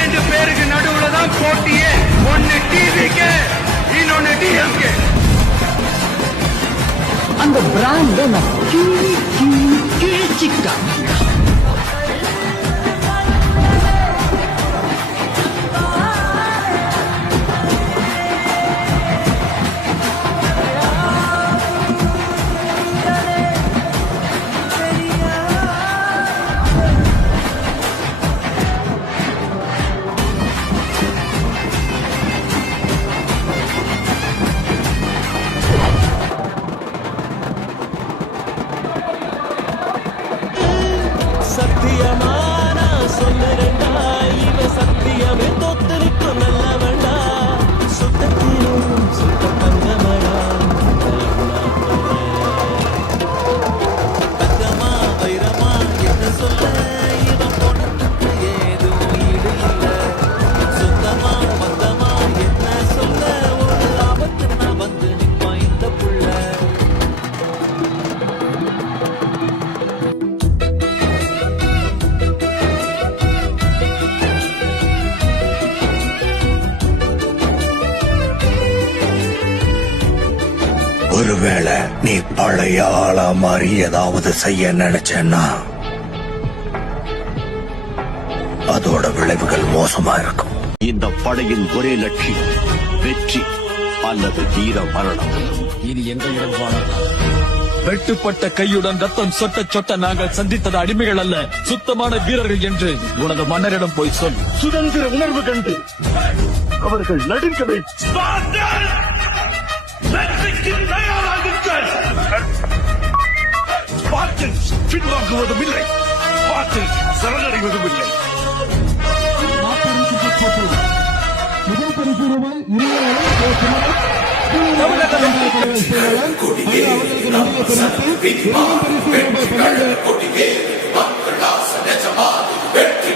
ரெண்டு பேருக்கு நடுவுல தான் போட்டியே. ஒன்னு டிவிக்கு, இன்னொன்னு டிஎம்கே. அந்த பிராண்ட் கிழிச்சிக்கா. சத்தியமான சொல்லுறேன்டா, இவ சத்தியமே தோத்திருக்கும் நல்ல வேண்டா. சுத்தத்திலும் சுத்த தங்கமடா, தங்கமா வைரமா என்ன சொல்ல, இவன் போனதுக்கு ஏதும் ஈடு இல்ல. சுத்தமா பந்தமா என்ன சொல்ல, ஒரு ஆபத்து நான் வந்து நிற்பான் இந்த புள்ள. ஒருவேளை நீ பழைய ஆளா மாறி ஏதாவது செய்ய நினைச்சேன்னா அதோட விளைவுகள் மோசமா இருக்கும். இந்த படையின் ஒரே லட்சியம் வெற்றி அல்லது வீர மரணம். இது எந்த இடமான வெட்டுப்பட்ட கையுடன் ரத்தம் சொட்ட சொட்ட நாங்கள் சந்தித்தது அடிமைகள் அல்ல, சுத்தமான வீரர்கள் என்று உனது மன்னரிடம் போய் சொல். சுதந்திர உணர்வு கண்டு அவர்கள் நடுங்கவே. பாட்டில் பின்வாங்குவதும் இல்லை, பாட்டில் சரணடைவதும் இல்லை. வெற்றி